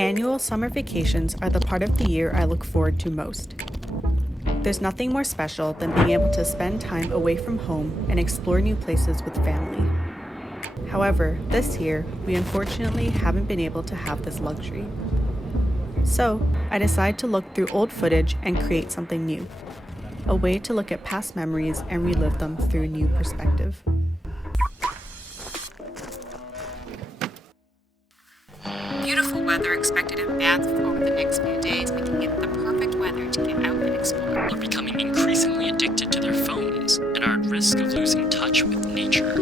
Annual summer vacations are the part of the year I look forward to most. There's nothing more special than being able to spend time away from home and explore new places with family. However, this year, we unfortunately haven't been able to have this luxury. So, I decided to look through old footage and create something new. A way to look at past memories and relive them through a new perspective. Beautiful weather expected in Banff over the next few days, making it the perfect weather to get out and explore. Are becoming increasingly addicted to their phones and are at risk of losing touch with nature.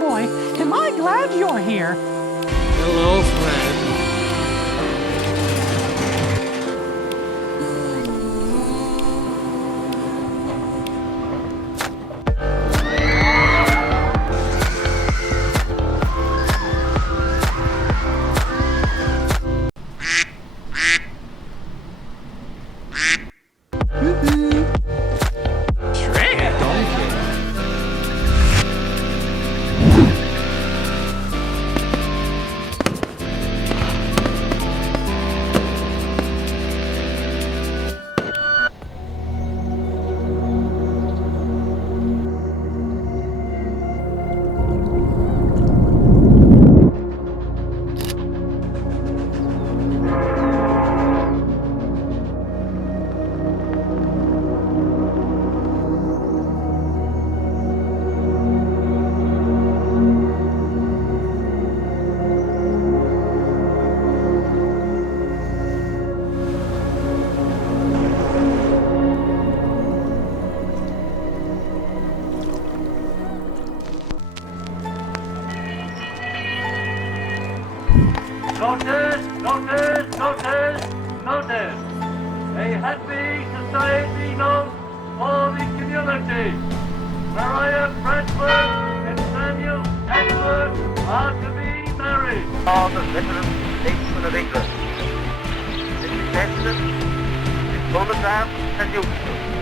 Boy, am I glad you're here. Hello, friend. Notice, notice, notice, notice. A happy society note for the community. Mariah Bradford and Samuel Edward are to be married. Are the veteran statesmen of England. Photograph as usual.